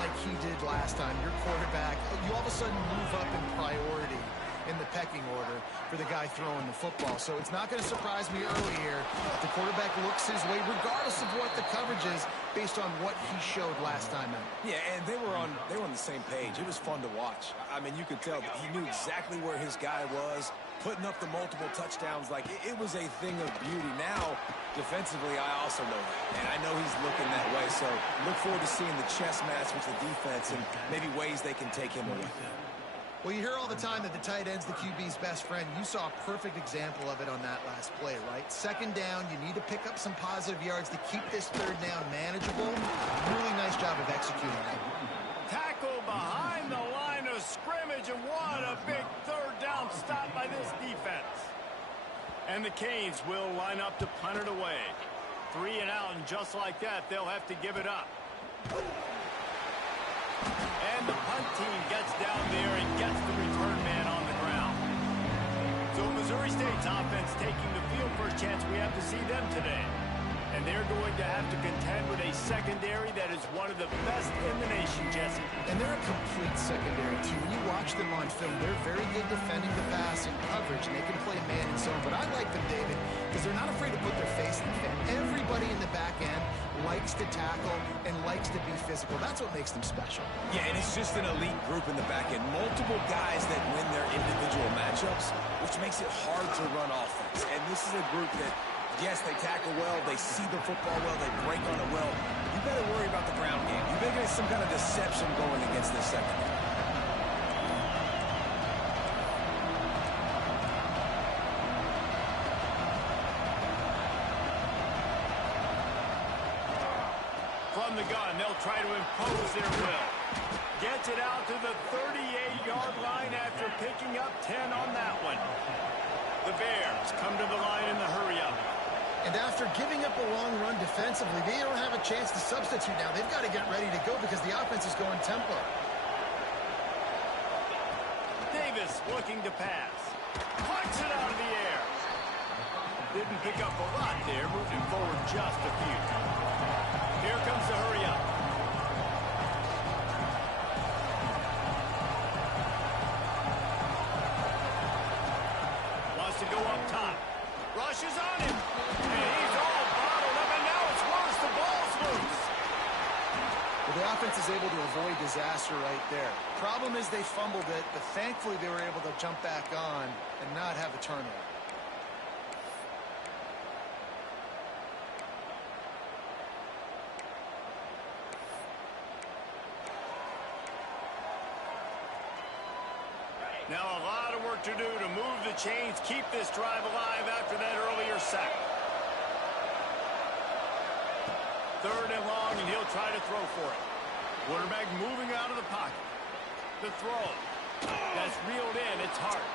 like he did last time, your quarterback, you all of a sudden move up in priority in the pecking order for the guy throwing the football. So it's not going to surprise me early here if the quarterback looks his way, regardless of what the coverage is, based on what he showed last time out. Yeah, and they were on the same page. It was fun to watch. I mean, you could tell that he knew exactly where his guy was, putting up the multiple touchdowns. Like, it was a thing of beauty. Now, defensively, I also know that, and I know he's looking that way. So look forward to seeing the chess match with the defense and maybe ways they can take him away. Well, you hear all the time that the tight end's the QB's best friend. You saw a perfect example of it on that last play, right? Second down, you need to pick up some positive yards to keep this third down manageable. Really nice job of executing that. Tackle behind the line of scrimmage, and what a big third down stop by this defense. And the Canes will line up to punt it away. 3 and out, and just like that, they'll have to give it up. And the punt team gets down there and gets the return man on the ground. So Missouri State's offense taking the field for a chance. We have to see them today. And they're going to have to contend with a secondary that is one of the best in the nation, Jesse. And they're a complete secondary, too. When you watch them on film, they're very good defending the pass and coverage, and they can play man and zone. But I like them, David, because they're not afraid to put their face in the fan. Everybody in the back end likes to tackle and likes to be physical. That's what makes them special. Yeah, and it's just an elite group in the back end. Multiple guys that win their individual matchups, which makes it hard to run offense. And this is a group that, yes, they tackle well, they see the football well, they break on it well. You better worry about the ground game. You better get some kind of deception going against this secondary. From the gun, they'll try to impose their will. Gets it out to the 38-yard line after picking up 10 on that one. The Bears come to the line in the hurry-up. And after giving up a long run defensively, they don't have a chance to substitute now. They've got to get ready to go because the offense is going tempo. Davis looking to pass. Punts it out of the air. Didn't pick up a lot there, moving forward just a few. Here comes the hurry-up. Wants to go up top. Rushes on him. And he's all bottled up, and now it's worse. The ball's loose. Well, the offense is able to avoid disaster right there. Problem is they fumbled it, but thankfully they were able to jump back on and not have a turnover. Now a lot of work to do to move the chains, keep this drive alive after that earlier sack. Third and long, and he'll try to throw for it. Quarterback moving out of the pocket. The throw. That's reeled in. It's hard.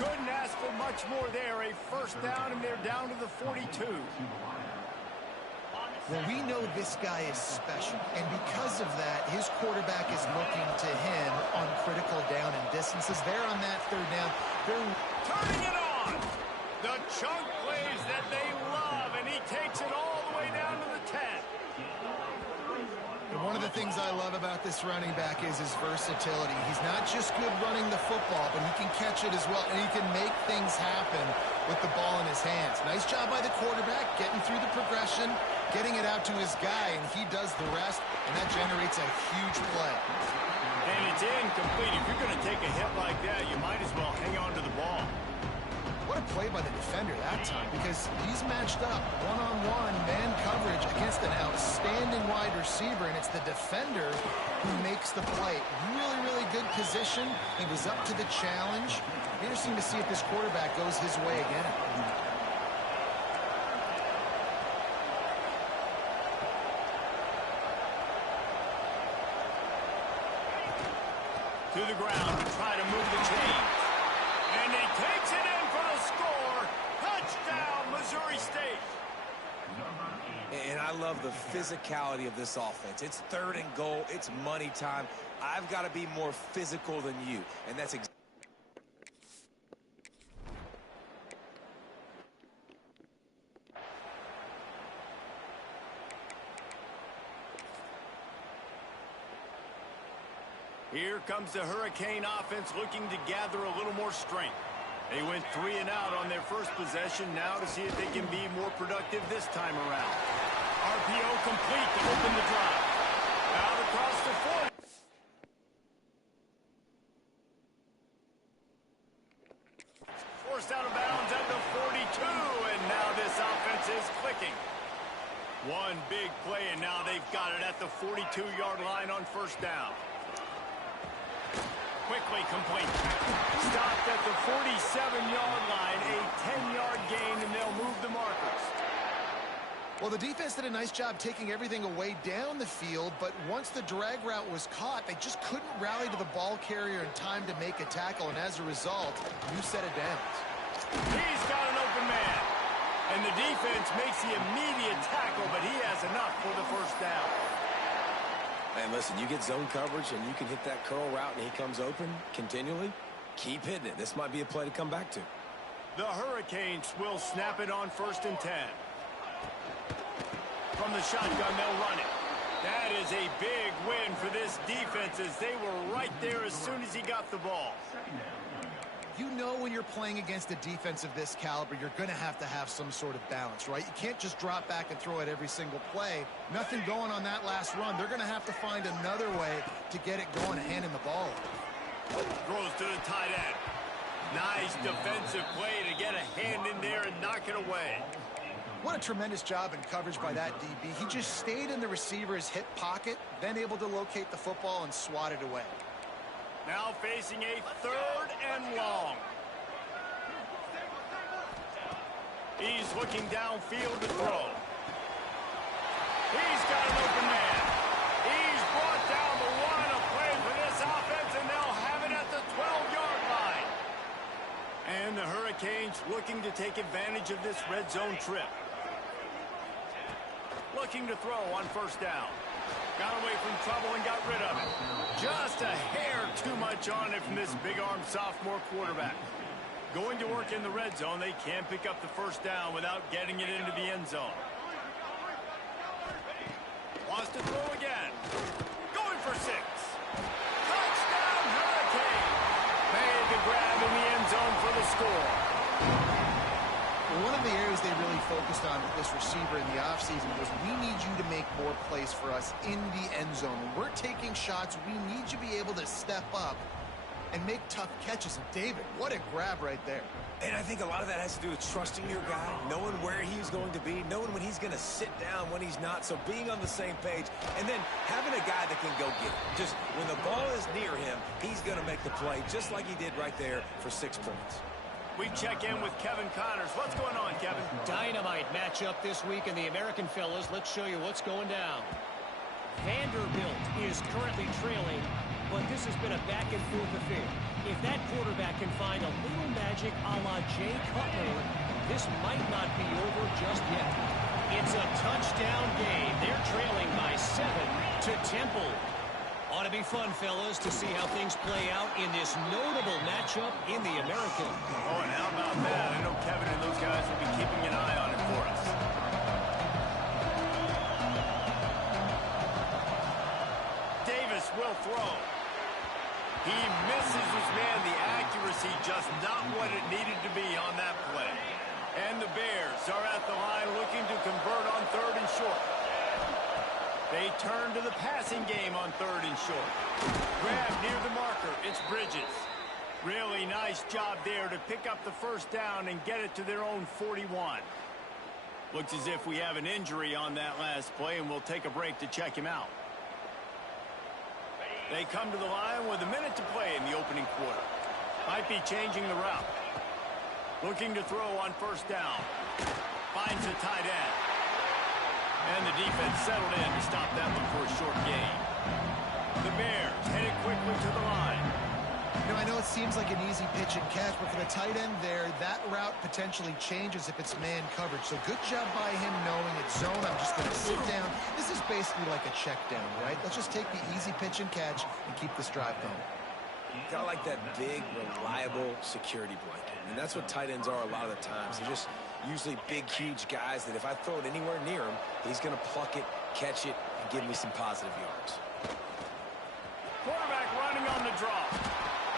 Couldn't ask for much more there. A first down, and they're down to the 42. Well, we know this guy is special, and because of that, his quarterback is looking to him on critical down and distances. There on that third down, they're turning it on. The chunk plays that they love, and he takes it all the way down to the 10. And one of the things I love about this running back is his versatility. He's not just good running the football, but he can catch it as well, and he can make things happen with the ball in his hands. Nice job by the quarterback, getting through the progression, getting it out to his guy, and he does the rest, and that generates a huge play. And it's incomplete. If you're going to take a hit like that, you might as well hang on to the ball. What a play by the defender that time, because he's matched up one-on-one man coverage against an outstanding wide receiver, and it's the defender who makes the play. Really, really good position. He was up to the challenge. Interesting to see if this quarterback goes his way again. To the ground to try to move the chains. And he takes it in for the score. Touchdown, Missouri State. And I love the physicality of this offense. It's third and goal. It's money time. I've got to be more physical than you. And that's exactly. Here comes the Hurricane offense looking to gather a little more strength. They went 3 and out on their first possession. Now to see if they can be more productive this time around. RPO complete to open the drive. Out across the 40. Forced out of bounds at the 42, and now this offense is clicking. One big play, and now they've got it at the 42-yard line on first down. Quickly complete. Stopped at the 47-yard line, a 10-yard gain, and they'll move the markers. Well, the defense did a nice job taking everything away down the field, but once the drag route was caught, they just couldn't rally to the ball carrier in time to make a tackle, and as a result, new set of downs. He's got an open man, and the defense makes the immediate tackle, but he has enough for the first down. And listen, you get zone coverage and you can hit that curl route and he comes open continually, keep hitting it. This might be a play to come back to. The Hurricanes will snap it on 1st and 10. From the shotgun, they'll run it. That is a big win for this defense as they were right there as soon as he got the ball. You know when you're playing against a defense of this caliber, you're going to have some sort of balance, right? You can't just drop back and throw it every single play. Nothing going on that last run. They're going to have to find another way to get it going, handing the ball. Throws to the tight end. Nice defensive play to get a hand in there and knock it away. What a tremendous job in coverage by that DB. He just stayed in the receiver's hip pocket, then able to locate the football and swat it away. Now facing a 3rd and long. He's looking downfield to throw. He's got an open man. He's brought down the line of play for this offense, and they'll have it at the 12-yard line. And the Hurricanes looking to take advantage of this red zone trip. Looking to throw on 1st down. Got away from trouble and got rid of it. Just a hair too much on it from this big-armed sophomore quarterback. Going to work in the red zone, they can't pick up the 1st down without getting it into the end zone. Wants to throw again. Going for 6. Touchdown, Hurricane. Made the grab in the end zone for the score. One of the areas they really focused on with this receiver in the offseason was we need you to make more plays for us in the end zone. When we're taking shots, we need you to be able to step up and make tough catches. And David, what a grab right there. And I think a lot of that has to do with trusting your guy, knowing where he's going to be, knowing when he's going to sit down, when he's not. So being on the same page, and then having a guy that can go get it. Just when the ball is near him, he's going to make the play, just like he did right there for 6 points. We check in with Kevin Connors. What's going on, Kevin? Dynamite matchup this week in the American, fellas. Let's show you what's going down. Vanderbilt is currently trailing, but this has been a back-and-forth affair. If that quarterback can find a little magic a la Jay Cutler, this might not be over just yet. It's a touchdown game. They're trailing by 7 to Temple. Ought to be fun, fellas, to see how things play out in this notable matchup in the American. Oh, and how about that? I know Kevin and those guys will be keeping an eye on it for us. Davis will throw. He misses his man. The accuracy just not what it needed to be on that play. And the Bears are at the line looking to convert on 3rd and short. They turn to the passing game on 3rd and short. Grab near the marker. It's Bridges. Really nice job there to pick up the 1st down and get it to their own 41. Looks as if we have an injury on that last play, and we'll take a break to check him out. They come to the line with a minute to play in the opening quarter. Might be changing the route. Looking to throw on 1st down. Finds a tight end. And the defense settled in to stop that one for a short gain. The Bears headed quickly to the line. You know, I know it seems like an easy pitch and catch, but for the tight end there, that route potentially changes if it's man coverage. So good job by him knowing it's zone. I'm just going to sit down. This is basically like a check down, right? Let's just take the easy pitch and catch and keep this drive going. Kind of like that big, reliable security blanket. And that's what tight ends are a lot of the times. They're just usually big, huge guys that if I throw it anywhere near him, he's going to pluck it, catch it, and give me some positive yards. Quarterback running the draw.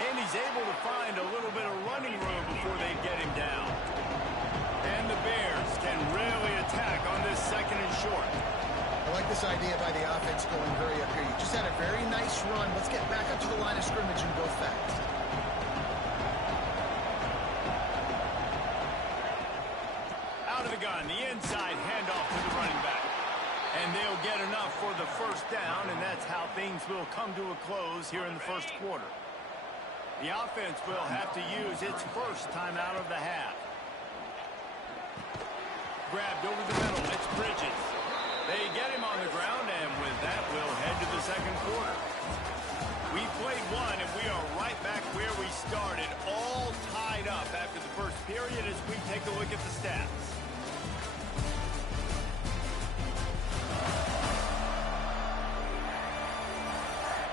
And he's able to find a little bit of running room before they get him down. And the Bears can really attack on this second and short. I like this idea by the offense going hurry up here. You just had a very nice run. Let's get back up to the line of scrimmage and go fast. Out of the gun, the inside handoff to the running back. And they'll get enough for the first down, and that's how things will come to a close here in the first quarter. The offense will have to use its first time out of the half. Grabbed over the middle. It's Bridges. They get him on the ground, and with that, we'll head to the second quarter. We played one, and we are right back where we started, all tied up after the first period as we take a look at the stats.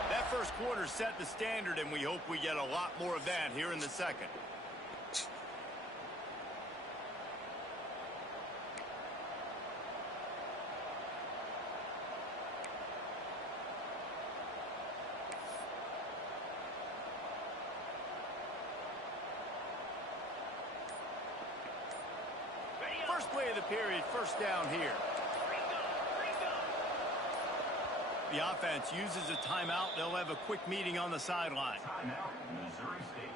That first quarter set the standard, and we hope we get a lot more of that here in the second. First play of the period, first down here. The offense uses a timeout. They'll have a quick meeting on the sideline. Timeout, Missouri State.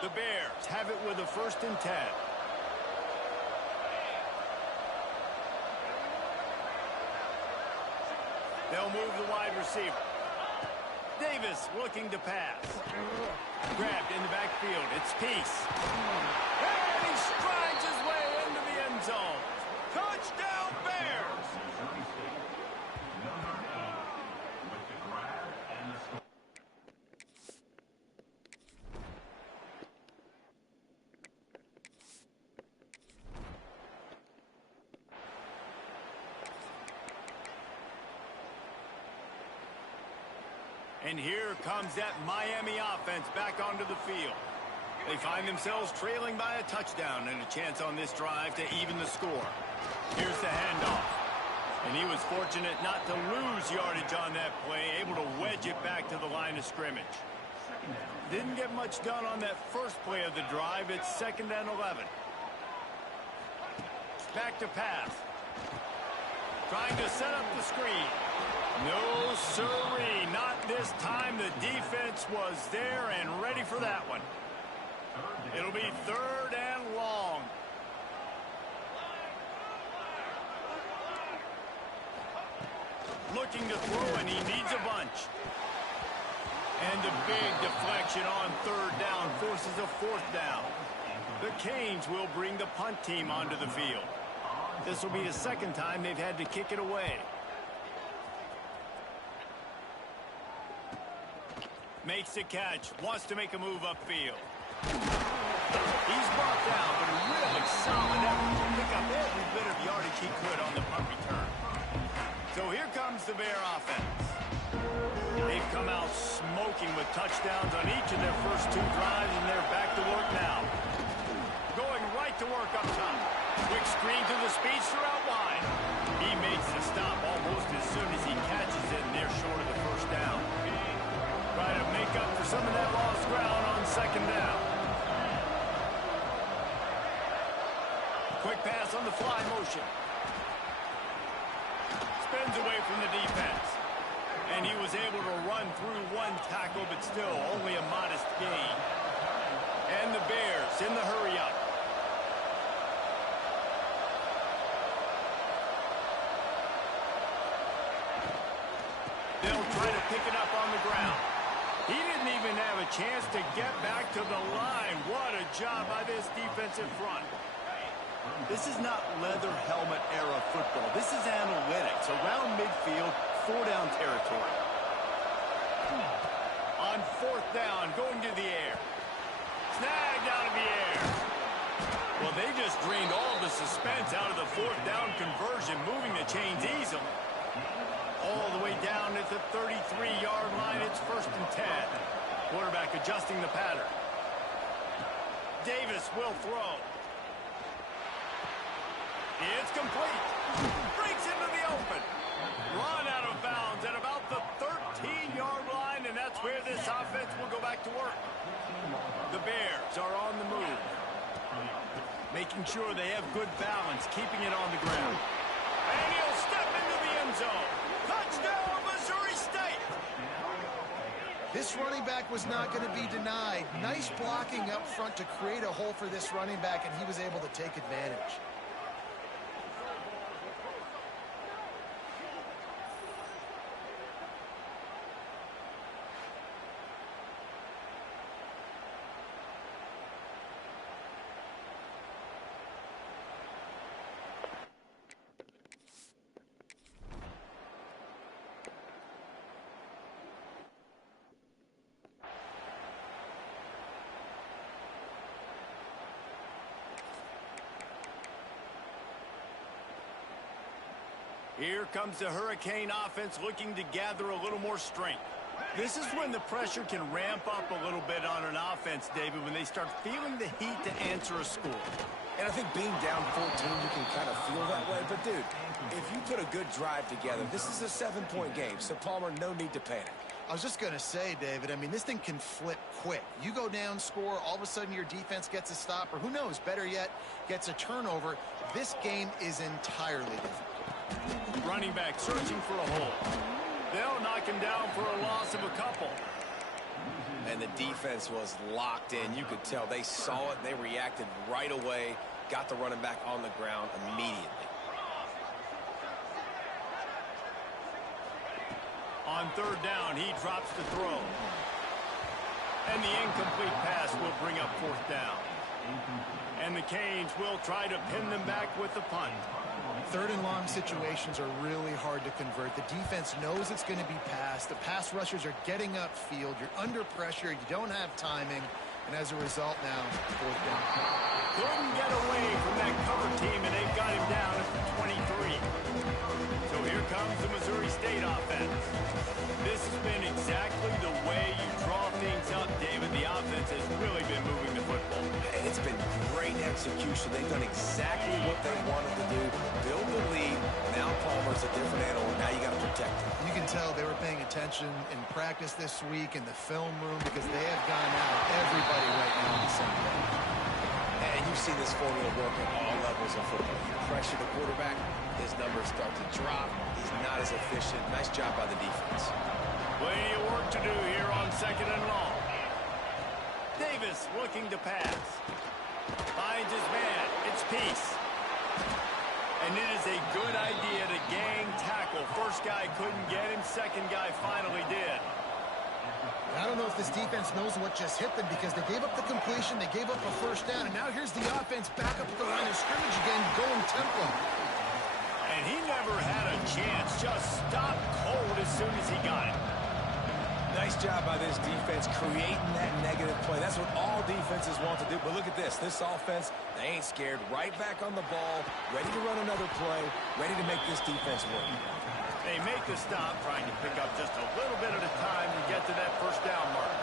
The Bears have it with a 1st and 10. They'll move the wide receiver. Davis looking to pass. Grabbed in the backfield. It's Peace. And he strides his way into the end zone. Touchdown, Bears! Missouri State. Number 8 with the grab and the score. And here comes that Miami offense back onto the field. They find themselves trailing by a touchdown and a chance on this drive to even the score. Here's the handoff. And he was fortunate not to lose yardage on that play, able to wedge it back to the line of scrimmage. Didn't get much done on that first play of the drive. It's 2nd and 11. Back to pass. Trying to set up the screen. No, sirree, not this time. The defense was there and ready for that one. It'll be 3rd and long. Looking to throw, and he needs a bunch. And a big deflection on 3rd down forces a 4th down. The Canes will bring the punt team onto the field. This will be the 2nd time they've had to kick it away. Makes the catch, wants to make a move upfield. He's brought down, but a really solid effort to pick up every bit of yardage he could on the punt return. So here comes the Bear offense. They've come out smoking with touchdowns on each of their first 2 drives, and they're back to work now. Going right to work up top. Quick screen to the speedster out wide. He makes the stop almost as soon as he catches it, and they're short of the first down. Try to make up for some of that lost ground on 2nd down. Quick pass on the fly motion. Spins away from the defense. And he was able to run through 1 tackle, but still only a modest gain. And the Bears in the hurry-up. They'll try to pick it up on the ground. He didn't even have a chance to get back to the line. What a job by this defensive front. This is not leather helmet era football. This is analytics. Around midfield, 4-down territory. On 4th down, going to the air. Snagged out of the air. Well, they just drained all the suspense out of the 4th down conversion, moving the chains easily. All the way down at the 33-yard line, it's 1st and 10. Quarterback adjusting the pattern. Davis will throw. It's complete. Breaks into the open. Run out of bounds at making sure they have good balance, keeping it on the ground. And he'll step into the end zone. Touchdown, Missouri State! This running back was not going to be denied. Nice blocking up front to create a hole for this running back, and he was able to take advantage. Here comes the Hurricane offense looking to gather a little more strength. This is when the pressure can ramp up a little bit on an offense, David, when they start feeling the heat to answer a score. And I think being down 14, you can kind of feel that way. But, dude, if you put a good drive together, this is a 7-point game. So, Palmer, no need to panic. I was just going to say, David, I mean, this thing can flip quick. You go down, score, all of a sudden your defense gets a stop, or who knows, better yet, gets a turnover. This game is entirely different. Running back searching for a hole. They'll knock him down for a loss of a couple. And the defense was locked in. You could tell they saw it. They reacted right away. Got the running back on the ground immediately. On third down, he drops the throw. And the incomplete pass will bring up fourth down. And the Canes will try to pin them back with the punt. Third and long situations are really hard to convert. The defense knows it's going to be passed. The pass rushers are getting upfield. You're under pressure. You don't have timing. And as a result now, fourth down. Couldn't get away from that cover team, and they've got him down at the 23. So here comes the Missouri State offense. This has been exactly the way you draw things up, David. The offense has really been moving the football. It's been great execution. They've done exactly what they wanted to do. Build the lead. Now Palmer's a different animal. Now you got to protect him. You can tell they were paying attention in practice this week in the film room because they have gone out everybody right now on the same page. And you've seen this formula work at all levels of football. You pressure the quarterback, his numbers start to drop. He's not as efficient. Nice job by the defense. Plenty of work to do here on second and long. Davis looking to pass. Finds his man. It's Peace. And it is a good idea to gang tackle. First guy couldn't get him. Second guy finally did. I don't know if this defense knows what just hit them because they gave up the completion, they gave up a first down, and now here's the offense back up at the line of scrimmage again, going tempo. And he never had a chance. Just stopped cold as soon as he got it. Nice job by this defense creating that negative play. That's what all defenses want to do. But look at this. This offense, they ain't scared. Right back on the ball, ready to run another play, ready to make this defense work. They make the stop, trying to pick up just a little bit at a time to get to that first down mark.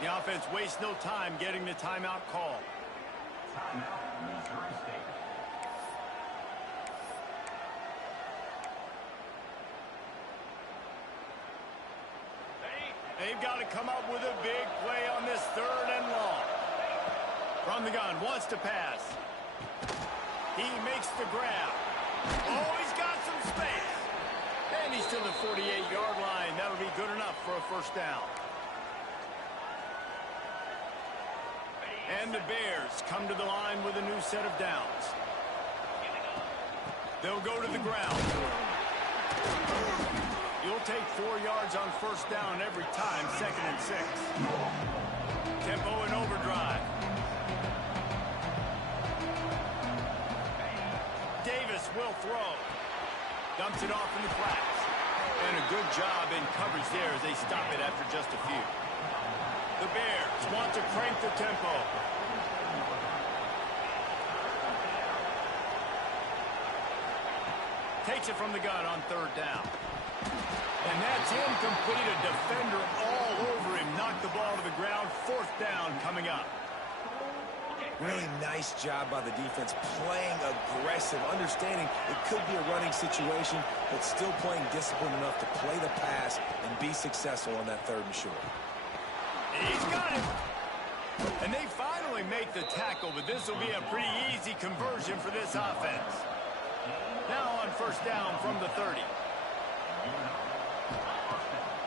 The offense wastes no time getting the timeout call. Timeout, Missouri State. They've got to come up with a big play on this third and long. From the gun, wants to pass. He makes the grab. Oh, he's got some space. And he's to the 48-yard line. That'll be good enough for a first down. And the Bears come to the line with a new set of downs. They'll go to the ground. You'll take 4 yards on first down every time, 2nd and 6. Tempo and overdrive. Davis will throw. Dumps it off in the flats. And a good job in coverage there as they stop it after just a few. The Bears want to crank the tempo. Takes it from the gun on third down. And that's incomplete. A defender all over him. Knocked the ball to the ground. Fourth down coming up. Really nice job by the defense, playing aggressive, understanding it could be a running situation, but still playing disciplined enough to play the pass and be successful on that third and short. He's got it. And they finally make the tackle, but this will be a pretty easy conversion for this offense. Now on first down from the 30.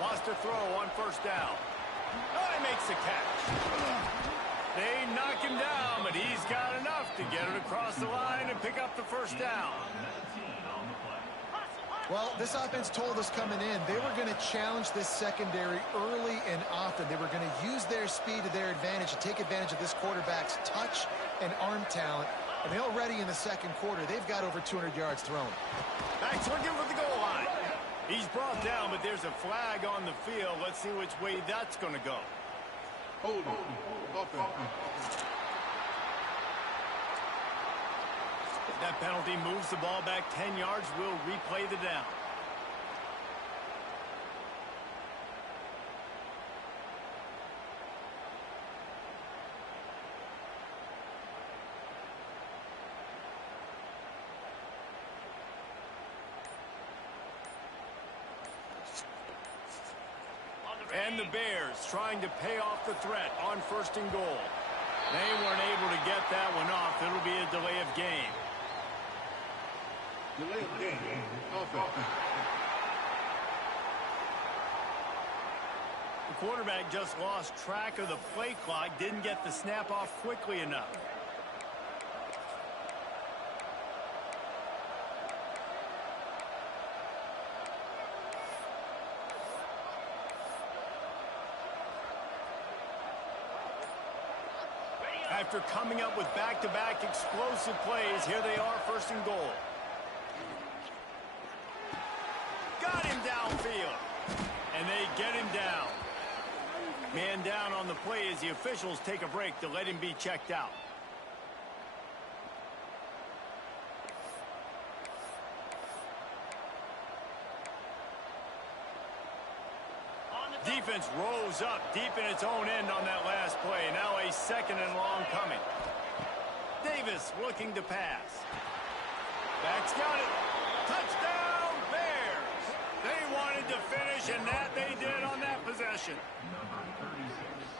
Wants to throw on first down. Oh, he makes the catch. They knock him down, but he's got enough to get it across the line and pick up the first down. Well, this offense told us coming in they were going to challenge this secondary early and often. They were going to use their speed to their advantage and take advantage of this quarterback's touch and arm talent. And already in the second quarter, they've got over 200 yards thrown. Back's looking for the goal line. He's brought down, but there's a flag on the field. Let's see which way that's going to go. That penalty moves the ball back 10 yards. We'll replay the down. And the Bears trying to pay off the threat on first and goal. They weren't able to get that one off. It'll be a delay of game. Delay of game. The quarterback just lost track of the play clock. Didn't get the snap off quickly enough. After coming up with back-to-back explosive plays, here they are, first and goal. Got him downfield. And they get him down. Man down on the play as the officials take a break to let him be checked out. Defense rose up deep in its own end on that last play. Now a second and long coming. Davis looking to pass. Back's got it. Touchdown, Bears. They wanted to finish, and that they did on that possession.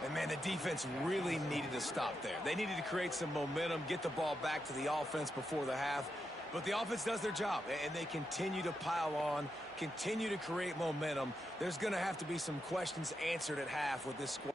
And, man, the defense really needed to stop there. They needed to create some momentum, get the ball back to the offense before the half. But the offense does their job, and they continue to pile on, continue to create momentum. There's going to have to be some questions answered at half with this squad.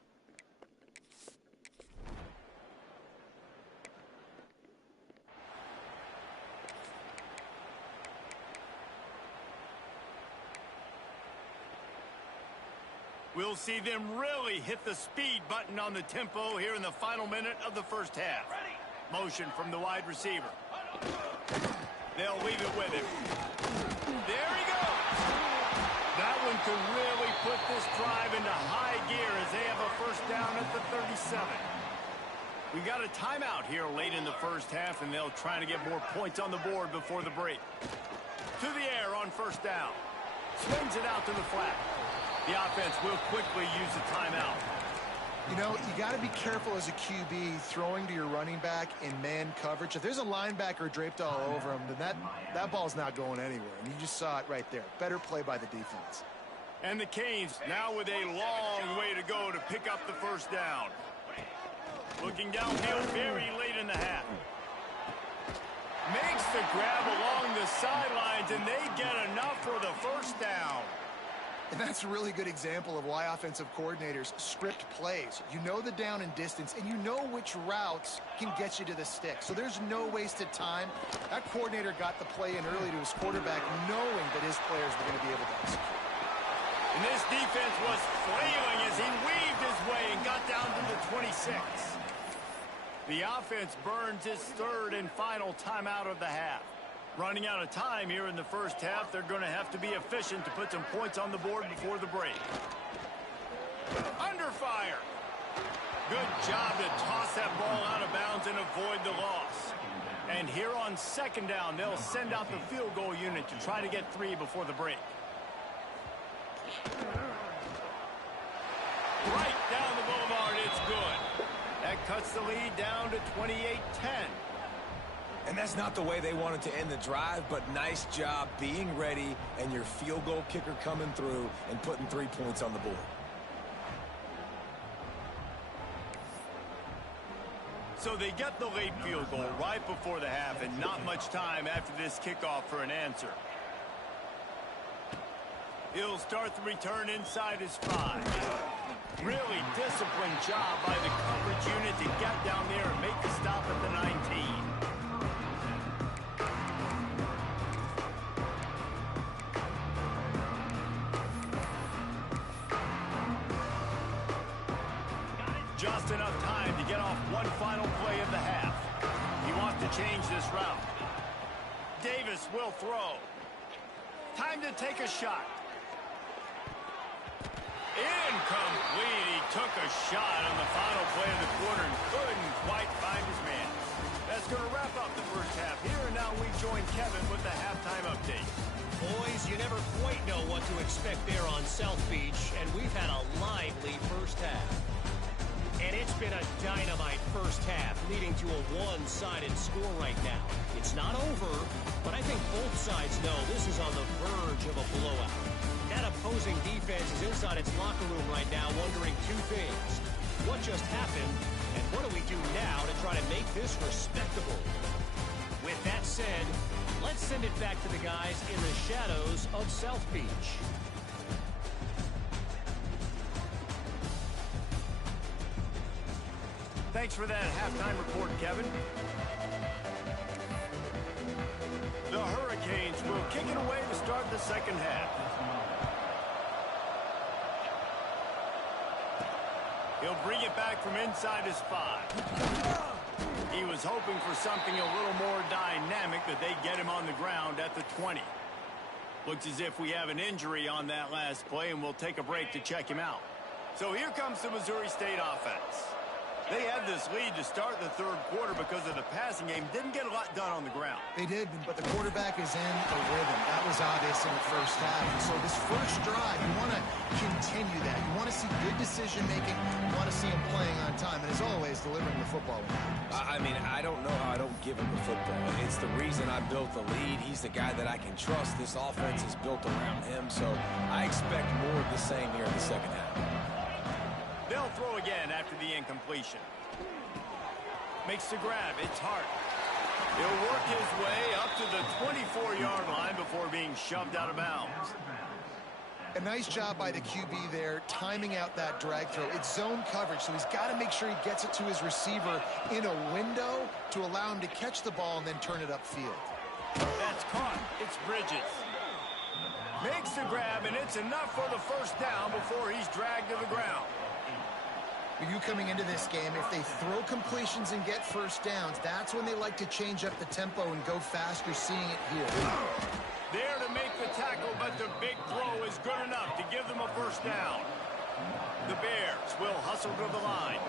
We'll see them really hit the speed button on the tempo here in the final minute of the first half. Motion from the wide receiver. They'll leave it with him. There he goes. That one could really put this drive into high gear as they have a first down at the 37. We got a timeout here late in the first half, and they'll try to get more points on the board before the break. To the air on first down. Swings it out to the flat. The offense will quickly use the timeout. You know, you got to be careful as a QB throwing to your running back in man coverage. If there's a linebacker draped all over him, then that ball's not going anywhere. And you just saw it right there. Better play by the defense. And the Canes now with a long way to go to pick up the first down. Looking downfield very late in the half. Makes the grab along the sidelines, and they get enough for the first down. And that's a really good example of why offensive coordinators script plays. You know the down and distance, and you know which routes can get you to the stick. So there's no wasted time. That coordinator got the play in early to his quarterback, knowing that his players were going to be able to execute. And this defense was flailing as he weaved his way and got down to the 26. The offense burns its third and final timeout of the half. Running out of time here in the first half, they're going to have to be efficient to put some points on the board before the break. Under fire. Good job to toss that ball out of bounds and avoid the loss. And here on second down, they'll send out the field goal unit to try to get 3 before the break. Right down the boulevard, it's good. That cuts the lead down to 28-10. And that's not the way they wanted to end the drive, but nice job being ready and your field goal kicker coming through and putting 3 points on the board. So they get the late field goal right before the half and not much time after this kickoff for an answer. He'll start the return inside his 5. Really disciplined job by the coverage unit to get down there and make the stop at the 19. Just enough time to get off one final play of the half. He wants to change this route. Davis will throw. Time to take a shot. Incomplete. He took a shot on the final play of the quarter and couldn't quite find his man. That's going to wrap up the first half here, and now we join Kevin with the halftime update. Boys, you never quite know what to expect there on South Beach, and we've had a lively first half. And it's been a dynamite first half, leading to a one-sided score right now. It's not over, but I think both sides know this is on the verge of a blowout. That opposing defense is inside its locker room right now wondering 2 things. What just happened, and what do we do now to try to make this respectable? With that said, let's send it back to the guys in the shadows of South Beach. Thanks for that halftime report, Kevin. The Hurricanes will kick it away to start the second half. He'll bring it back from inside his 5. He was hoping for something a little more dynamic, but they get him on the ground at the 20. Looks as if we have an injury on that last play, and we'll take a break to check him out. So here comes the Missouri State offense. They had this lead to start the third quarter because of the passing game. Didn't get a lot done on the ground. They did, but the quarterback is in a rhythm. That was obvious in the first half. And so this first drive, you want to continue that. You want to see good decision-making. You want to see him playing on time. And as always, delivering the football. I mean, I don't know how I don't give him the football. It's the reason I built the lead. He's the guy that I can trust. This offense is built around him. So I expect more of the same here in the second half. They'll throw again after the incompletion. Makes the grab. It's Hart. He'll work his way up to the 24-yard line before being shoved out of bounds. A nice job by the QB there, timing out that drag throw. It's zone coverage, so he's got to make sure he gets it to his receiver in a window to allow him to catch the ball and then turn it upfield. That's caught. It's Bridges. Makes the grab, and it's enough for the first down before he's dragged to the ground. For you coming into this game, if they throw completions and get first downs, that's when they like to change up the tempo and go fast. You're seeing it here. There to make the tackle, but the big throw is good enough to give them a first down. The Bears will hustle to the line.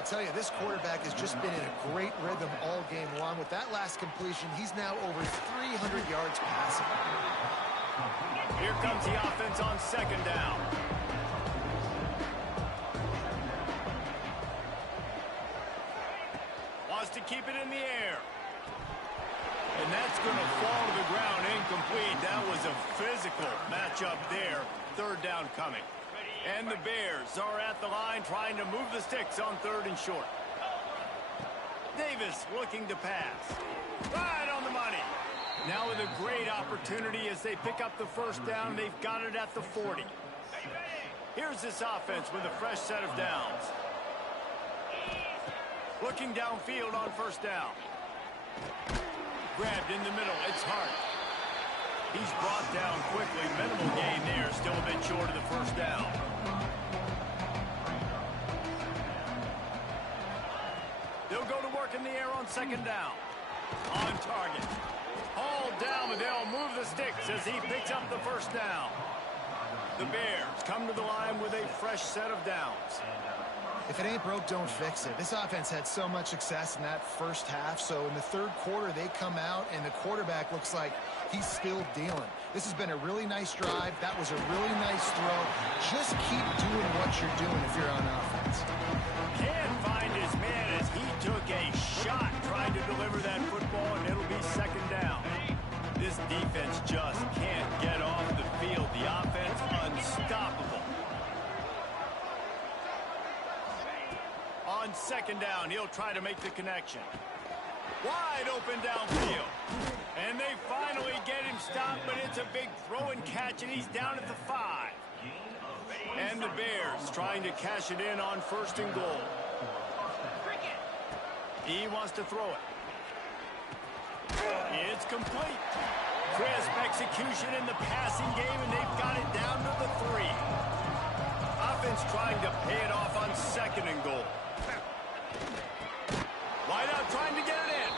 I'll tell you, this quarterback has just been in a great rhythm all game long. With that last completion, he's now over 300 yards passing. Here comes the offense on second down. Wants to keep it in the air. And that's going to fall to the ground incomplete. That was a physical matchup there. Third down coming. And the Bears are at the line trying to move the sticks on third and short. Davis looking to pass. Right on the money. Now with a great opportunity as they pick up the first down. They've got it at the 40. Here's this offense with a fresh set of downs. Looking downfield on first down. Grabbed in the middle. It's Hart. He's brought down quickly. Minimal gain there. Still a bit short of the first down. They'll go to work in the air on second down. On target. Hauled down, but they'll move the sticks as he picks up the first down. The Bears come to the line with a fresh set of downs. If it ain't broke, don't fix it. This offense had so much success in that first half, so in the third quarter, they come out, and the quarterback looks like he's still dealing. This has been a really nice drive. That was a really nice throw. Just keep doing what you're doing if you're on offense. Can't find his man as he took a shot trying to deliver that football, and it'll be second down. This defense just can't get off the field. The offense unstoppable. On second down, he'll try to make the connection. Wide open downfield. And they finally get him stopped, but it's a big throw and catch, and he's down at the 5. And the Bears trying to cash it in on first and goal. He wants to throw it. It's complete. Crisp execution in the passing game, and they've got it down to the 3. Offense trying to pay it off on second and goal. Wide out trying to get it in.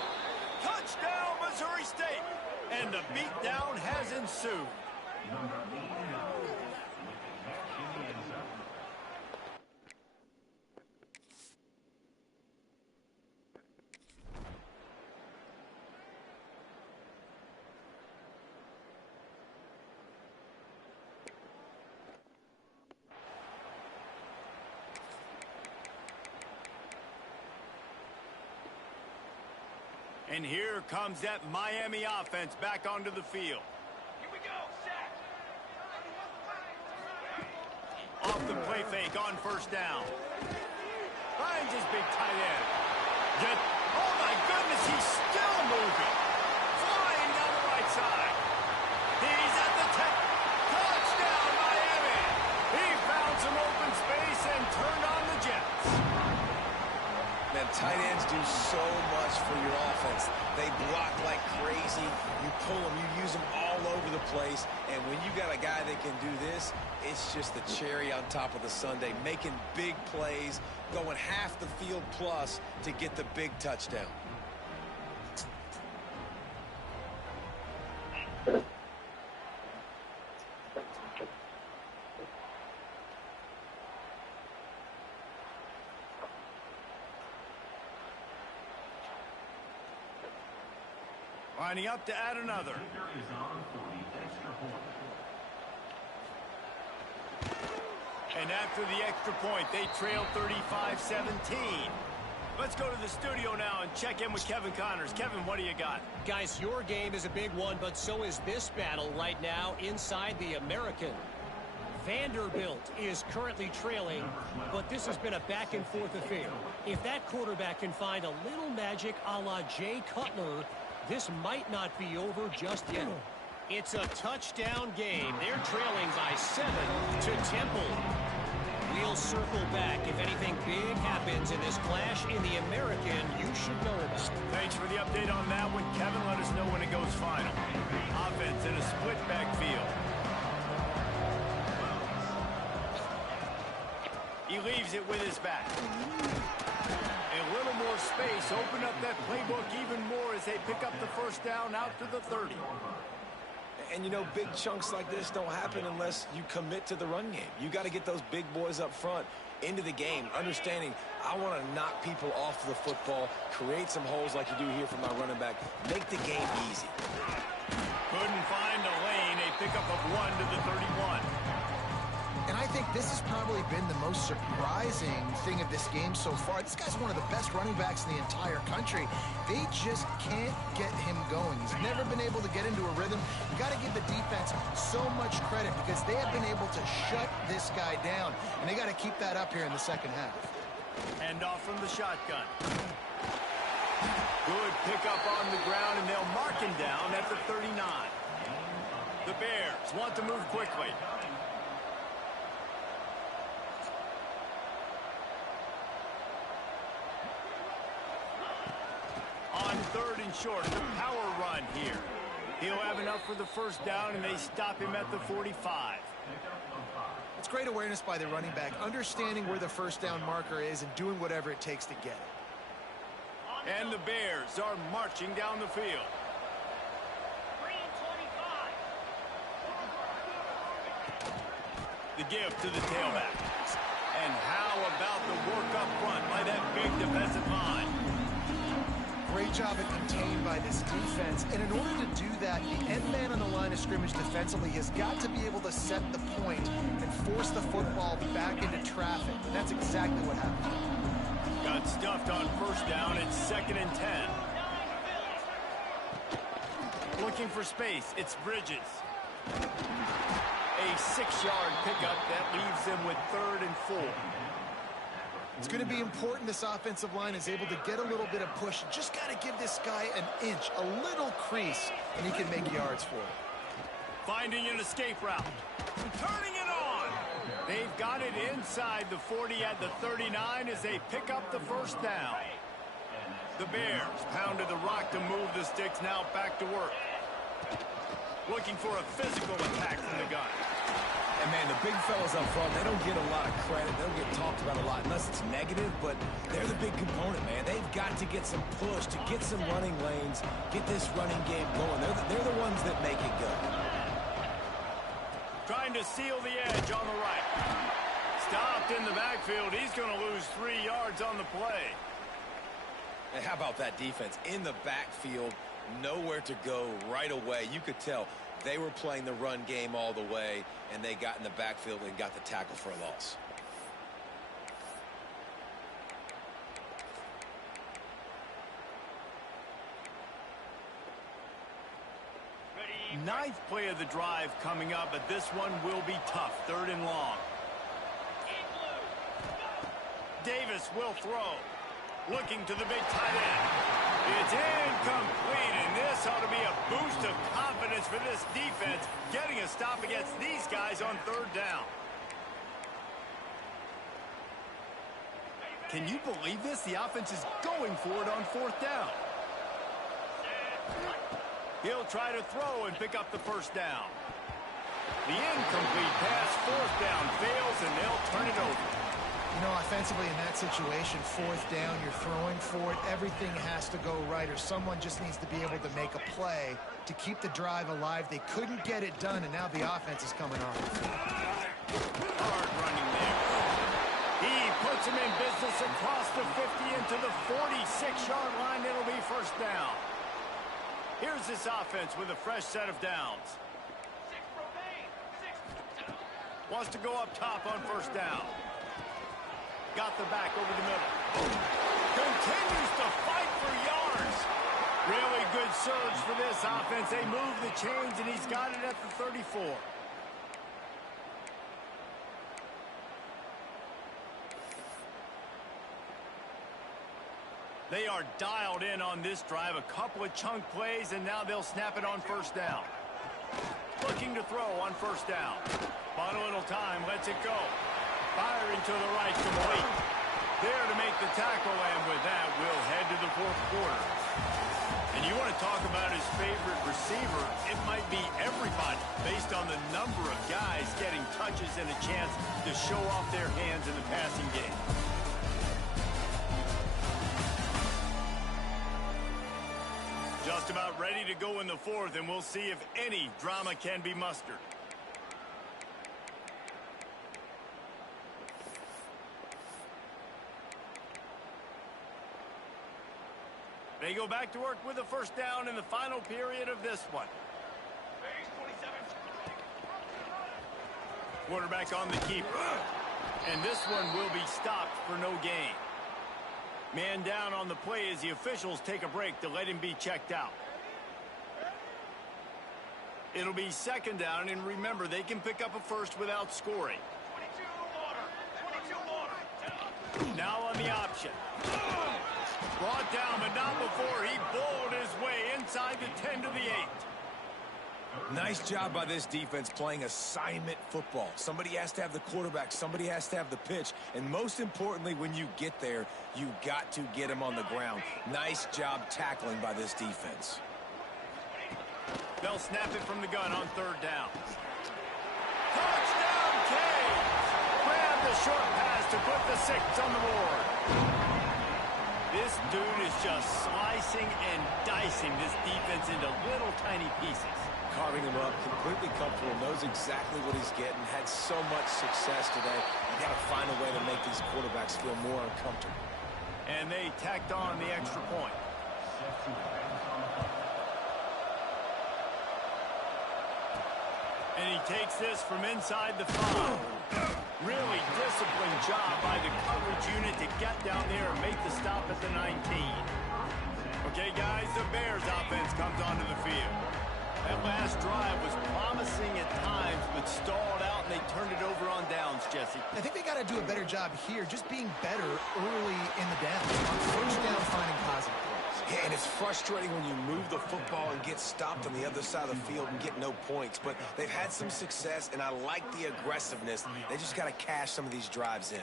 Touchdown, Missouri State. And the beatdown has ensued. And here comes that Miami offense back onto the field. Here we go, set. Off the play fake on first down. Finds his big tight end. Oh my goodness, he's still moving. Flying down the right side. He's at the 10. Touchdown, Miami. He found some open space and turned on the Jets. Man, tight ends do so much for your offense. They block like crazy. You pull them, you use them all over the place. And when you got a guy that can do this, it's just the cherry on top of the sundae, making big plays, going half the field plus to get the big touchdown. Lining up to add another. And after the extra point, they trail 35-17. Let's go to the studio now and check in with Kevin Connors. Kevin, what do you got? Guys, your game is a big one, but so is this battle right now inside the American. Vanderbilt is currently trailing, but this has been a back-and-forth affair. If that quarterback can find a little magic a la Jay Cutler, this might not be over just yet. It's a touchdown game. They're trailing by 7 to Temple. We'll circle back. If anything big happens in this clash in the American, you should know about it. Thanks for the update on that one, Kevin. Let us know when it goes final. Offense in a split backfield. He leaves it with his back. A little more space, open up that playbook even more as they pick up the first down out to the 30. And, you know, big chunks like this don't happen unless you commit to the run game. You got to get those big boys up front into the game, understanding I want to knock people off the football, create some holes like you do here for my running back, make the game easy. Couldn't find a lane, a pickup of 1 to the 31. And I think this has probably been the most surprising thing of this game so far. This guy's one of the best running backs in the entire country. They just can't get him going. He's never been able to get into a rhythm. You got to give the defense so much credit because they have been able to shut this guy down. And they got to keep that up here in the second half. Hand off from the shotgun. Good pickup on the ground, and they'll mark him down at the 39. The Bears want to move quickly. On third and short, the power run here. He'll have enough for the first down, and they stop him at the 45. It's great awareness by the running back, understanding where the first down marker is and doing whatever it takes to get it. And the Bears are marching down the field. The give to the tailback. And how about the work up Great job at contained by this defense. And in order to do that, the end man on the line of scrimmage defensively has got to be able to set the point and force the football back into traffic. And that's exactly what happened. Got stuffed on first down. It's 2nd and 10. Looking for space. It's Bridges. A 6-yard pickup that leaves them with 3rd and 4. It's going to be important this offensive line is able to get a little bit of push. Just got to give this guy an inch, a little crease, and he can make yards for it. Finding an escape route. Turning it on. They've got it inside the 40 at the 39 as they pick up the first down. The Bears pounded the rock to move the sticks, now back to work. Looking for a physical attack from the gun. And, man, the big fellas up front, they don't get a lot of credit. They don't get talked about a lot unless it's negative, but they're the big component, man. They've got to get some push, to get some running lanes, get this running game going. They're the ones that make it go. Trying to seal the edge on the right. Stopped in the backfield. He's going to lose 3 yards on the play. And how about that defense? In the backfield, nowhere to go right away. You could tell they were playing the run game all the way, and they got in the backfield and got the tackle for a loss. Ninth play of the drive coming up, but this one will be tough. 3rd and long. Davis will throw. Looking to the big tight end. It's incomplete, and this ought to be a boost of confidence for this defense, getting a stop against these guys on 3rd down. Can you believe this? The offense is going for it on 4th down. He'll try to throw and pick up the first down. The incomplete pass, 4th down, fails, and they'll turn it over. You know, offensively in that situation, 4th down, you're throwing for it. Everything has to go right, or someone just needs to be able to make a play to keep the drive alive. They couldn't get it done, and now the offense is coming off. Hard running there. He puts him in business across the 50 into the 46-yard line. It'll be first down. Here's this offense with a fresh set of downs. Wants to go up top on first down. Got the back over the middle. Continues to fight for yards. Really good surge for this offense. They move the chains, and he's got it at the 34. They are dialed in on this drive. A couple of chunk plays, and now they'll snap it on first down. Looking to throw on first down. Bought a little time, lets it go. Firing to the right, complete. There to make the tackle, and with that, we'll head to the 4th quarter. And you want to talk about his favorite receiver, it might be everybody, based on the number of guys getting touches and a chance to show off their hands in the passing game. Just about ready to go in the 4th, and we'll see if any drama can be mustered. They go back to work with a first down in the final period of this one. Quarterback on the keeper. And this one will be stopped for no gain. Man down on the play as the officials take a break to let him be checked out. It'll be 2nd down, and remember, they can pick up a first without scoring. Now on the option. Brought down, but not before he bowled his way inside the 10 to the 8. Nice job by this defense playing assignment football. Somebody has to have the quarterback. Somebody has to have the pitch. And most importantly, when you get there, you got to get him on the ground. Nice job tackling by this defense. They'll snap it from the gun on 3rd down. Touchdown, Canes! Grab the short pass to put the 6 on the board. This dude is just slicing and dicing this defense into little tiny pieces. Carving him up, completely comfortable, knows exactly what he's getting, had so much success today. You got to find a way to make these quarterbacks feel more uncomfortable. And they tacked on the extra point. And he takes this from inside the 5. Really disciplined job by the coverage unit to get down there and make the stop at the 19. Okay, guys, the Bears offense comes onto the field. That last drive was promising at times, but stalled out, and they turned it over on downs, Jesse. I think they got to do a better job here, just being better early in the downs. On first down, finding positive plays. Yeah, and it's frustrating when you move the football and get stopped on the other side of the field and get no points. But they've had some success, and I like the aggressiveness. They just got to cash some of these drives in.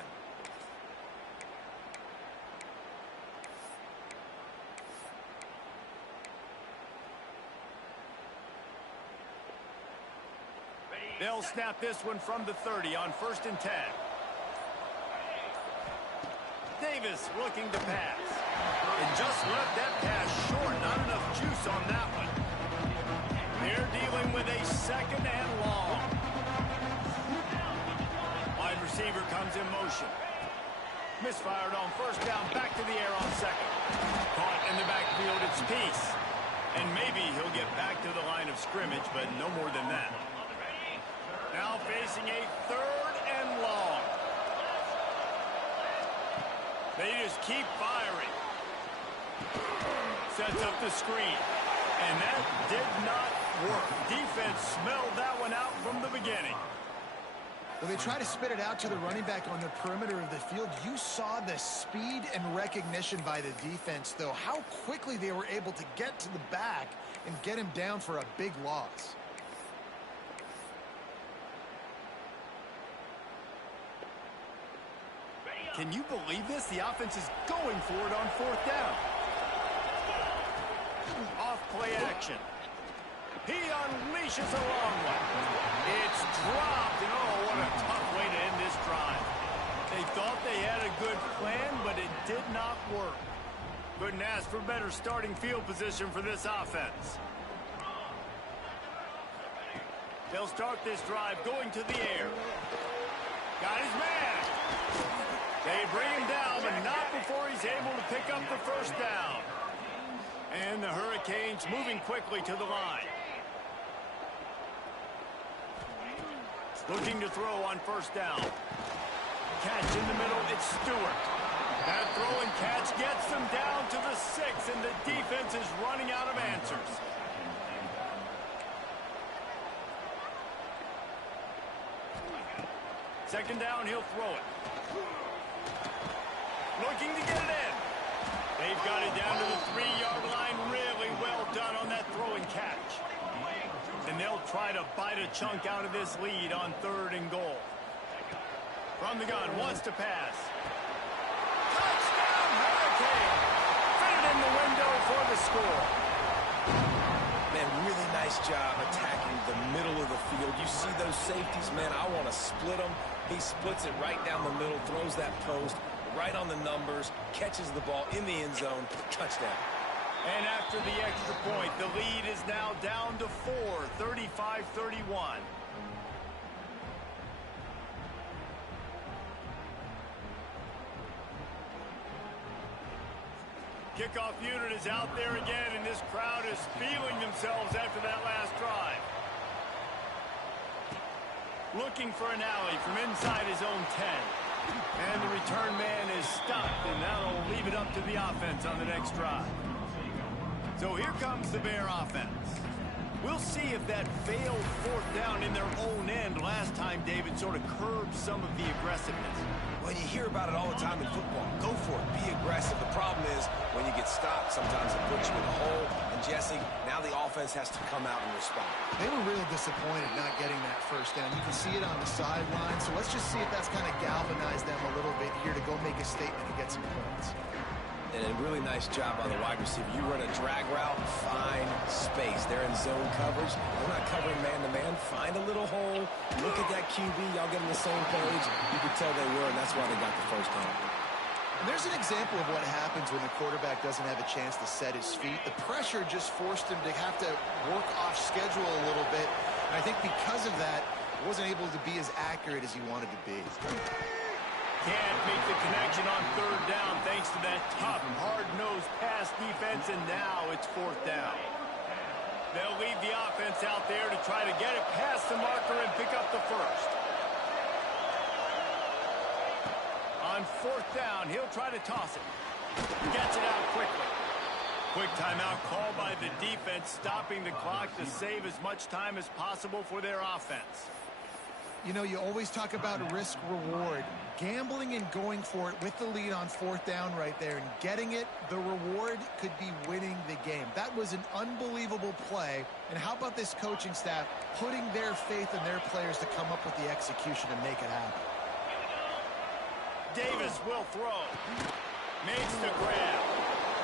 They'll snap this one from the 30 on 1st and 10. Davis looking to pass. And just left that pass short. Not enough juice on that one. They're dealing with a 2nd and long. Wide receiver comes in motion. Misfired on 1st down. Back to the air on 2nd. Caught in the backfield. It's Peace. And maybe he'll get back to the line of scrimmage, but no more than that. Now facing a 3rd and long. They just keep firing. Sets up the screen. And that did not work. Defense smelled that one out from the beginning. Well, they try to spit it out to the running back on the perimeter of the field. You saw the speed and recognition by the defense, though. How quickly they were able to get to the back and get him down for a big loss. Can you believe this? The offense is going for it on 4th down. Off play action. He unleashes a long one. It's dropped, and oh, what a tough way to end this drive. They thought they had a good plan, but it did not work. Couldn't ask for better starting field position for this offense. They'll start this drive going to the air. Got his man. They bring him down, but not before he's able to pick up the 1st down. And the Hurricanes moving quickly to the line. Looking to throw on 1st down. Catch in the middle, it's Stewart. That throw and catch gets them down to the 6, and the defense is running out of answers. Second down, he'll throw it. Looking to get it in. They've got it down to the 3-yard line. Really well done on that throw and catch. And they'll try to bite a chunk out of this lead on 3rd and goal. From the gun, wants to pass. Touchdown, Hurricane! Fit it in the window for the score. Man, really nice job attacking the middle of the field. You see those safeties, man, I want to split them. He splits it right down the middle, throws that post right on the numbers, catches the ball in the end zone, touchdown. And after the extra point, the lead is now down to 4, 35-31. Kickoff unit is out there again, and this crowd is feeling themselves after that last drive. Looking for an alley from inside his own 10. And the return man is stopped, and that'll leave it up to the offense on the next drive. So here comes the Bear offense. We'll see if that failed 4th down in their own end last time, David, sort of curbed some of the aggressiveness. Well, you hear about it all the time in football. Go for it. Be aggressive. The problem is when you get stopped, sometimes it puts you in a hole. And, Jesse, now the offense has to come out and respond. They were real disappointed not getting that 1st down. You can see it on the sideline. So let's just see if that's kind of galvanized them a little bit here to go make a statement and get some points. And a really nice job by the wide receiver. You run a drag route, find space. They're in zone coverage. They're not covering man-to-man. Find a little hole. Look at that QB. Y'all get on the same page. You could tell they were, and that's why they got the 1st down. And there's an example of what happens when the quarterback doesn't have a chance to set his feet. The pressure just forced him to have to work off schedule a little bit. And I think because of that, he wasn't able to be as accurate as he wanted to be. Can't make the connection on 3rd down thanks to that that tough, hard-nosed pass defense, and now it's 4th down. They'll leave the offense out there to try to get it past the marker and pick up the first. On 4th down, he'll try to toss it. Gets it out quickly. Quick timeout call by the defense, stopping the clock to save as much time as possible for their offense. You know, you always talk about risk-reward. Gambling and going for it with the lead on 4th down right there and getting it, the reward could be winning the game. That was an unbelievable play. And how about this coaching staff putting their faith in their players to come up with the execution and make it happen? Davis will throw. Makes the grab.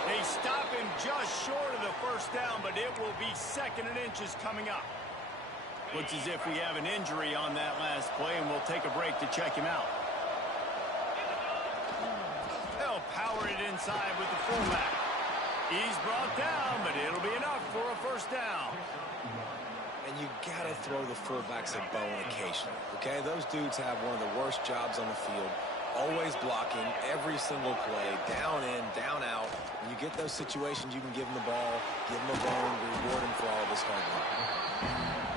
They stop him just short of the 1st down, but it will be 2nd and inches coming up. Looks as if we have an injury on that last play, and we'll take a break to check him out. They'll power it inside with the fullback. He's brought down, but it'll be enough for a 1st down. And you got to throw the fullbacks a bone occasionally, okay? Those dudes have one of the worst jobs on the field, always blocking every single play, down in, down out. When you get those situations, you can give them the ball, give them a bone, reward him for all of his hard work.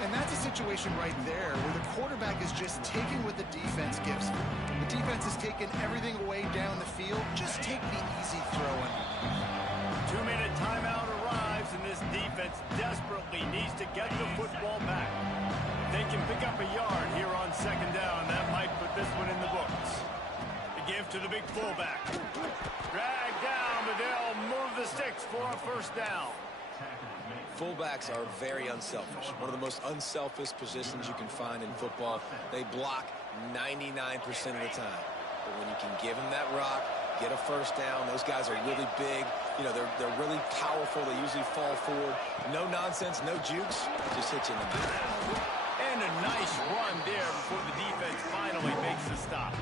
And that's a situation right there where the quarterback is just taking what the defense gives him. The defense is taking everything away down the field. Just take the easy throw. 2-minute timeout arrives, and this defense desperately needs to get the football back. They can pick up a yard here on 2nd down. That might put this one in the books. The give to the big fullback. Drag down, but they'll move the sticks for a 1st down. Fullbacks are very unselfish. One of the most unselfish positions you can find in football. They block 99% of the time. But when you can give them that rock, get a 1st down, those guys are really big. You know, they're really powerful. They usually fall forward. No nonsense, no jukes. Just hit you in the middle. And a nice run there before the defense finally makes the stop.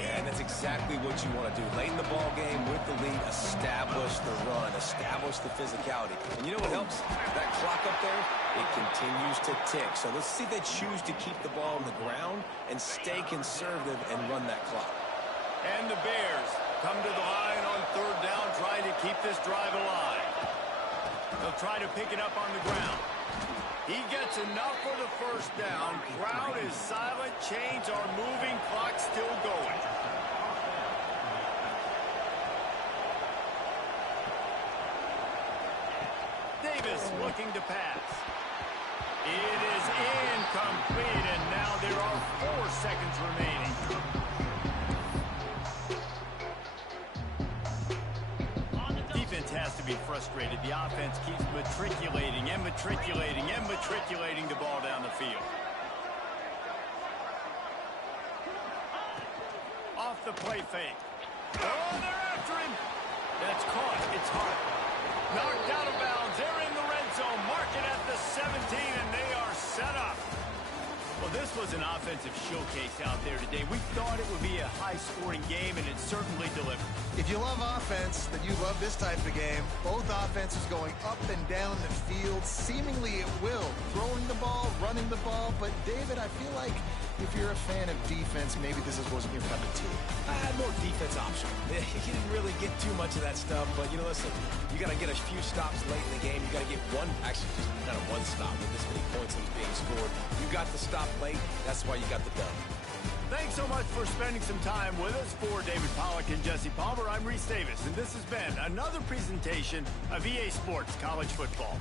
And that's exactly what you want to do. Late in the ball game with the lead, establish the run, establish the physicality. And you know what helps? That clock up there, it continues to tick. So let's see if they choose to keep the ball on the ground and stay conservative and run that clock. And the Bears come to the line on 3rd down, trying to keep this drive alive. They'll try to pick it up on the ground. He gets enough for the 1st down. Crowd is silent. Chains are moving. Clock still going. Davis looking to pass. It is incomplete, and now there are 4 seconds remaining. Defense has to be frustrated. The offense keeps matriculating and matriculating and matriculating the ball down the field. Off the play fake. Oh, they're after him. That's caught. It's hard. Knocked out of bounds. They're in the red zone. Mark it at the 17, and they are set up. Well, this was an offensive showcase out there today. We thought it would be a high-scoring game, and it certainly delivered. If you love offense, then you love this type of game. Both offenses going up and down the field, seemingly at will. Throwing the ball, running the ball. But, David, I feel like if you're a fan of defense, maybe this wasn't your cup of tea. I had more defense option. You didn't really get too much of that stuff. But, you know, listen, you got to get a few stops late in the game. You got to get just kind of one stop with this many points that was being scored. You got the stop late. That's why you got the dub. Thanks so much for spending some time with us. For David Pollack and Jesse Palmer, I'm Reese Davis, and this has been another presentation of EA Sports College Football.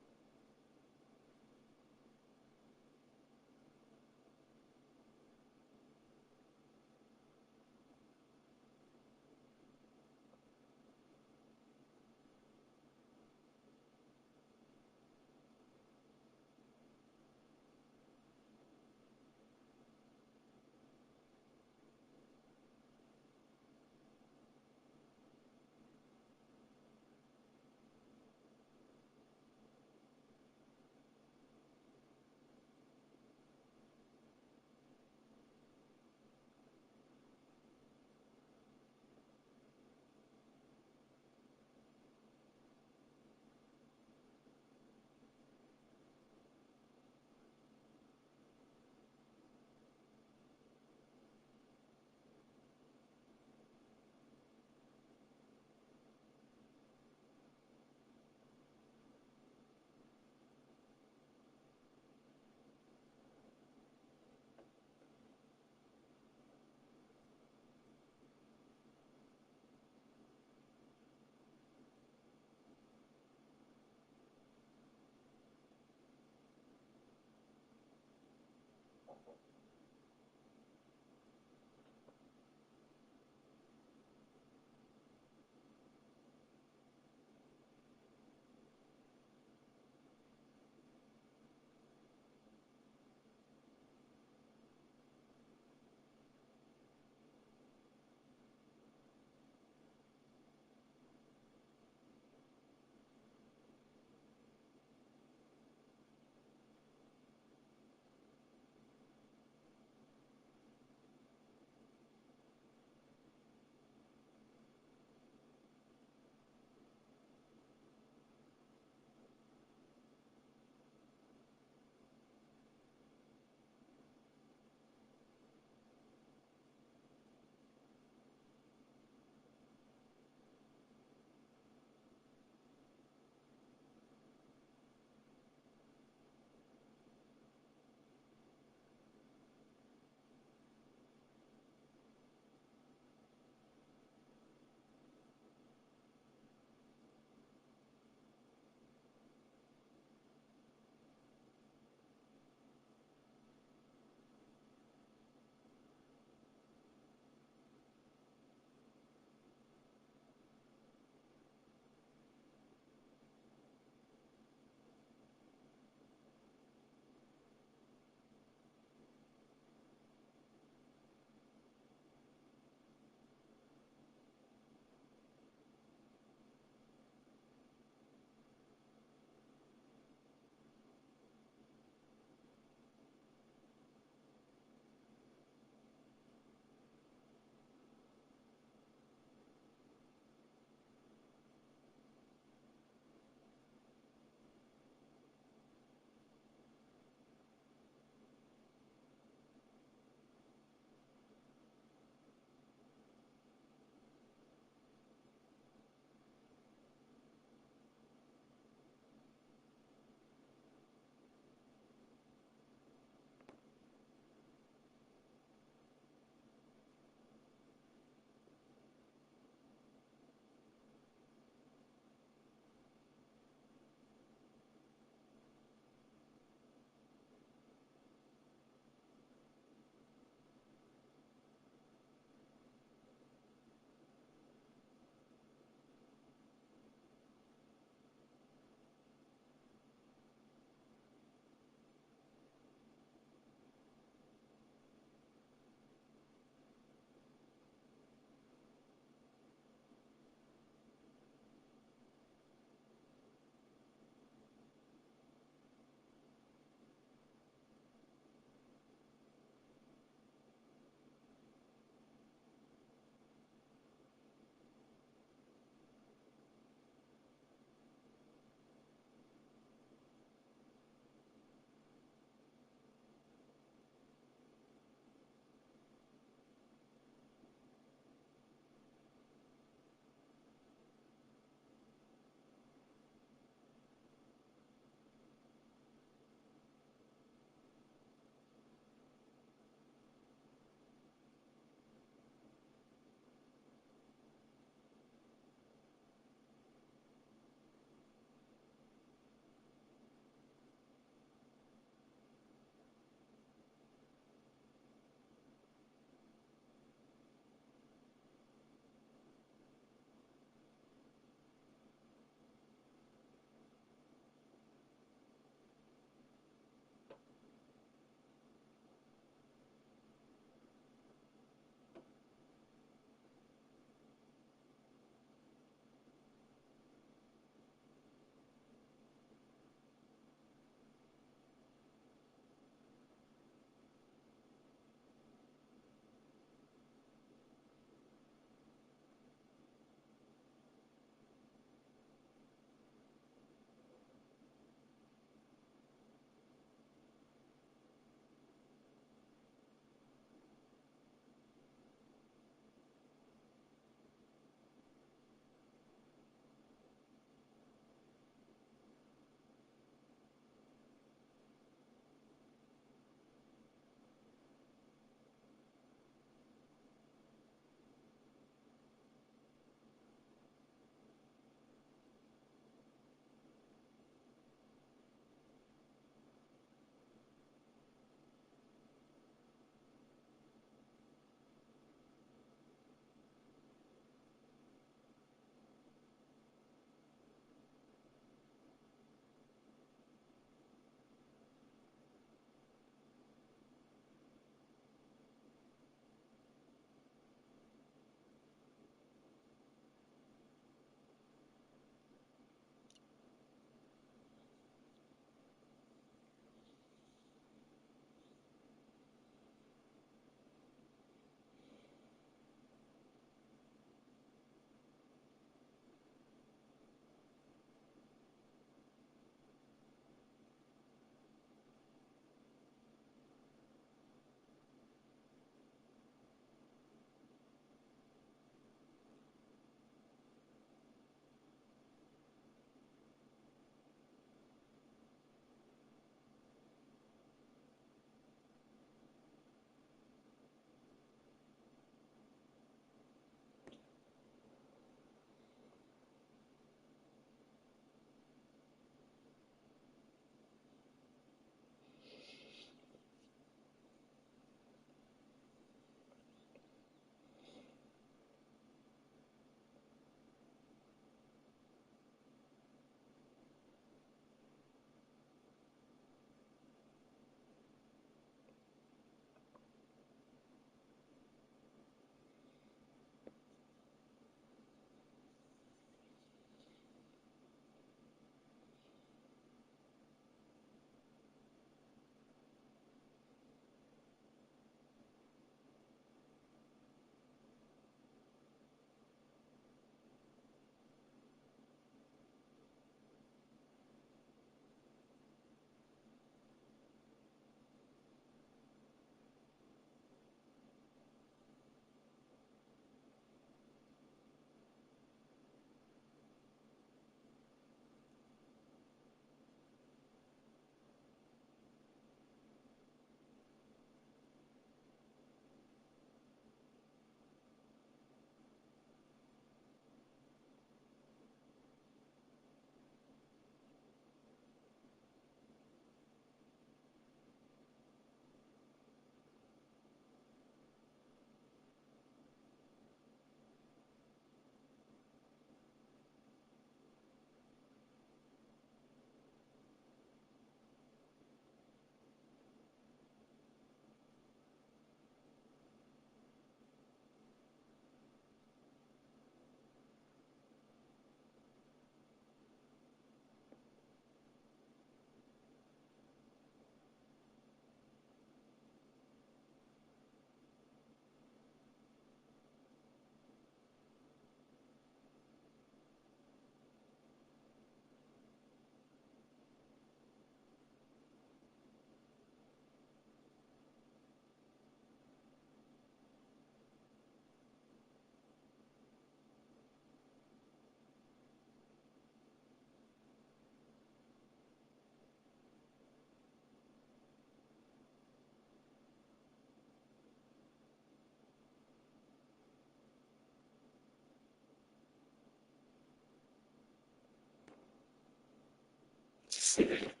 Dynasty.